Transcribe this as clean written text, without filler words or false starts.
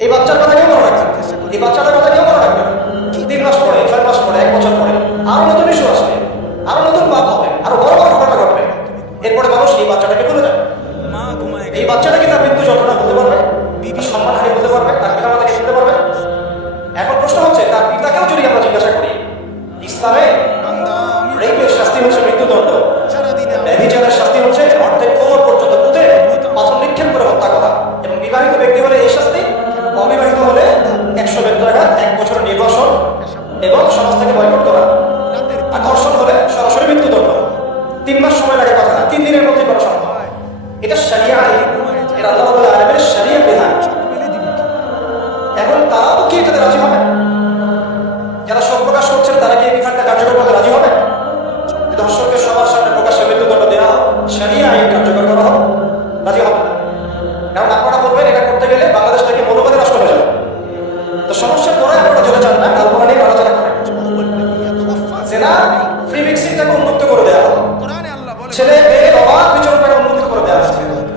এই বাচ্চার কথা কেউ মনে রাখবে, এই বাচ্চাটার কথা কেউ মনে রাখবে। 3 মাস পরে, 6 মাস পরে, 1 বছর পরে আরো নতুন ইস্যু আসবে, আরো নতুন বাপ হবে, আরো বড় বড় ঘটনা ঘটবে। এরপরে মানুষ এই বাচ্চাটাকে ভুলে যাবে। এই বাচ্চাটাকে তার মৃত্যু যন্ত্রণা বলতে পারবে, সম্মান হানি বলতে পারবে, তার পিতা মাতাকে বলতে পারবে। এখন প্রশ্ন হচ্ছে, তার পিতাকেও যদি আমরা জিজ্ঞাসা করি, ইসলামে রেপের শাস্তি হচ্ছে মৃত্যুদণ্ড, ব্যভিচারের শাস্তি হচ্ছে অর্ধেক কোমর পর্যন্ত পুঁতে পাথর নিক্ষেপ করে হত্যা করা, এবং বিবাহিত ব্যক্তি হলে এই শাস্তি, অবিবাহিত হলে 100 বেত্রাঘাত, 1 বছরের নির্বাসন এবং সমাজ থেকে বয়কট করা, আর ধর্ষণ হলে সরাসরি মৃত্যুদণ্ড। 3 মাস সময় লাগে কথা না, 3 দিনের মধ্যে করা সম্ভব। এটা শরিয়া আইন, এটা আল্লাহ রাব্বুল আলামিনের শরিয়া বিধান। এখন তারাও কি এটাতে রাজি হবে? যারা শোক প্রকাশ করছেন তারা কি এই বিধানটা কার্যকর করতে রাজি হবে? ধর্ষককে সবার সামনে প্রকাশ্যে মৃত্যুদণ্ড দেওয়া হোক, শরিয়া আইন কার্যকর করা হোক, রাজি হবে না। কারণ আপনারা বলবেন এটা করতে গেলে বাংলাদেশ থেকে মৌলবাদী রাষ্ট্র হয়ে যাবে। তো সমস্যা পরে আপনারা চলে যান না, কাল্পনা নিয়ে আলোচনা করেন। জেনা ফ্রি মিক্সিংটাকে উন্মুক্ত করে দেওয়া হোক, ছেলে